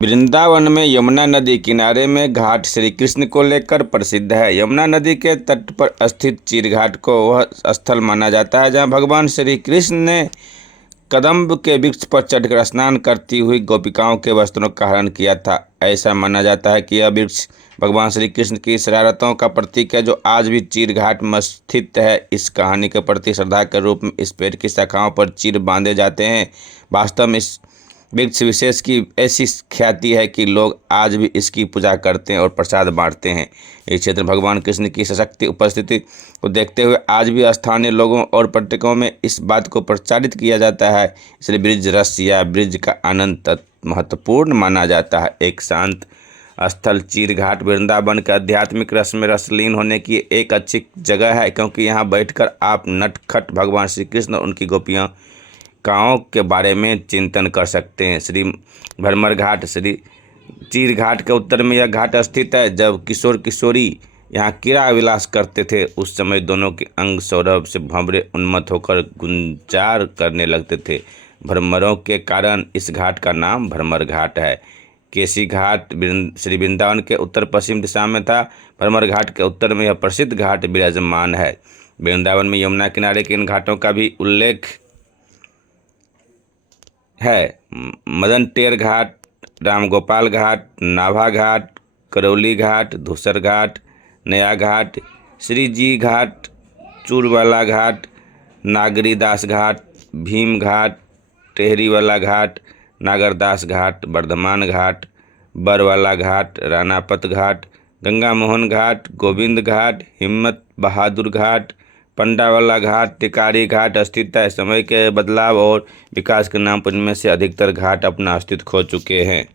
वृंदावन में यमुना नदी किनारे में घाट श्री कृष्ण को लेकर प्रसिद्ध है। यमुना नदी के तट पर स्थित चीर घाट को वह स्थल माना जाता है जहां भगवान श्री कृष्ण ने कदम्ब के वृक्ष पर चढ़कर स्नान करती हुई गोपिकाओं के वस्त्रों का हरण किया था। ऐसा माना जाता है कि यह वृक्ष भगवान श्री कृष्ण की शरारतों का प्रतीक है, जो आज भी चीर घाट में स्थित है। इस कहानी के प्रति श्रद्धा के रूप में इस पेड़ की शाखाओं पर चीर बांधे जाते हैं। वास्तव में इस वृक्ष विशेष की ऐसी ख्याति है कि लोग आज भी इसकी पूजा करते हैं और प्रसाद बांटते हैं। इस क्षेत्र में भगवान कृष्ण की सशक्त उपस्थिति को देखते हुए आज भी स्थानीय लोगों और पर्यटकों में इस बात को प्रचारित किया जाता है। इसलिए ब्रिज रस या ब्रिज का आनंद महत्वपूर्ण माना जाता है। एक शांत स्थल चीर घाट वृंदावन के आध्यात्मिक रस में रसलीन होने की एक अच्छी जगह है, क्योंकि यहाँ बैठकर आप नटखट भगवान श्री कृष्ण और उनकी गोपियाँ गाँव के बारे में चिंतन कर सकते हैं। श्री भ्रमर घाट श्री चीर घाट के उत्तर में यह घाट स्थित है। जब किशोर किशोरी यहाँ क्रीड़ा विलास करते थे, उस समय दोनों के अंग सौरभ से भंवरे उन्मत्त होकर गुंजार करने लगते थे। भ्रमरों के कारण इस घाट का नाम भ्रमर घाट है। केसी घाट श्री वृंदावन के उत्तर पश्चिम दिशा में था। भ्रमर घाट के उत्तर में यह प्रसिद्ध घाट विराजमान है। वृंदावन में यमुना किनारे के इन घाटों का भी उल्लेख है। मदन टेर घाट, रामगोपाल घाट, नाभा घाट, करौली घाट, धूसर घाट, नया घाट, श्री जी घाट, चूरवाला घाट, नागरीदास घाट, भीम घाट, टेहरीवाला घाट, नागरदास घाट, वर्धमान घाट, बरवाला घाट, रानापत घाट, गंगा मोहन घाट, गोविंद घाट, हिम्मत बहादुर घाट, पंडावाला घाट, टिकारी घाट स्थित है। समय के बदलाव और विकास के नाम पर इनमें से अधिकतर घाट अपना अस्तित्व खो चुके हैं।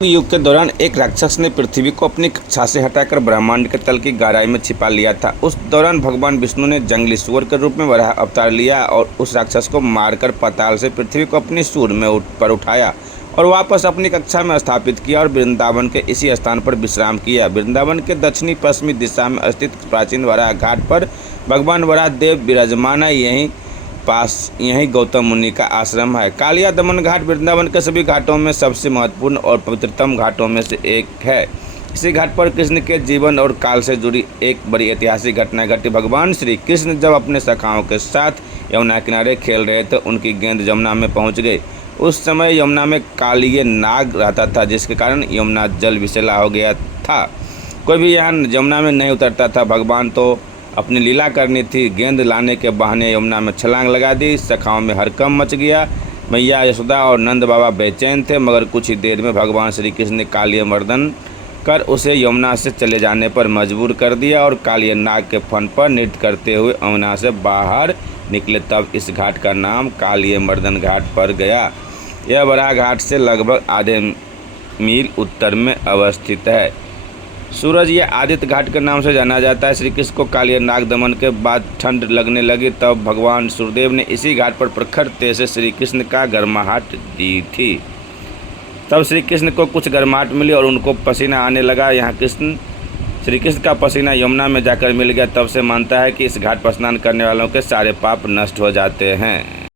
युग के दौरान एक राक्षस ने पृथ्वी को अपनी कक्षा से हटाकर ब्रह्मांड के तल की गहराई में छिपा लिया था। उस दौरान भगवान विष्णु ने जंगली सूअर के रूप में वराह अवतार लिया और उस राक्षस को मारकर पाताल से पृथ्वी को अपनी सूंड में पर उठाया और वापस अपनी कक्षा में स्थापित किया और वृंदावन के इसी स्थान पर विश्राम किया। वृंदावन के दक्षिणी पश्चिमी दिशा में स्थित प्राचीन वराह घाट पर भगवान वराह देव विराजमान है। यहीं गौतम मुनि का आश्रम है। कालिया दमन घाट वृंदावन के सभी घाटों में सबसे महत्वपूर्ण और पवित्रतम घाटों में से एक है। इसी घाट पर कृष्ण के जीवन और काल से जुड़ी एक बड़ी ऐतिहासिक घटना घटी। भगवान श्री कृष्ण जब अपने सखाओं के साथ यमुना किनारे खेल रहे थे, उनकी गेंद यमुना में पहुंच गई। उस समय यमुना में कालिय नाग रहता था, जिसके कारण यमुना जल विषैला हो गया था। कोई भी यहाँ यमुना में नहीं उतरता था। भगवान तो अपनी लीला करनी थी। गेंद लाने के बहाने यमुना में छलांग लगा दी। सखाओं में हड़कंप मच गया। मैया यशोदा और नंद बाबा बेचैन थे, मगर कुछ ही देर में भगवान श्री कृष्ण ने कालिय मर्दन कर उसे यमुना से चले जाने पर मजबूर कर दिया और कालिय नाग के फन पर नृत्य करते हुए यमुना से बाहर निकले। तब इस घाट का नाम कालिय मर्दन घाट पड़ गया। यह वराह घाट से लगभग आधे मील उत्तर में अवस्थित है। सूरज या आदित्य घाट के नाम से जाना जाता है। श्री कृष्ण को कालिय नाग दमन के बाद ठंड लगने लगी, तब भगवान सूर्यदेव ने इसी घाट पर प्रखर तेज से श्री कृष्ण का गर्माहट दी थी। तब श्री कृष्ण को कुछ गर्माहट मिली और उनको पसीना आने लगा। यहाँ श्री कृष्ण का पसीना यमुना में जाकर मिल गया। तब से मानता है कि इस घाट पर स्नान करने वालों के सारे पाप नष्ट हो जाते हैं।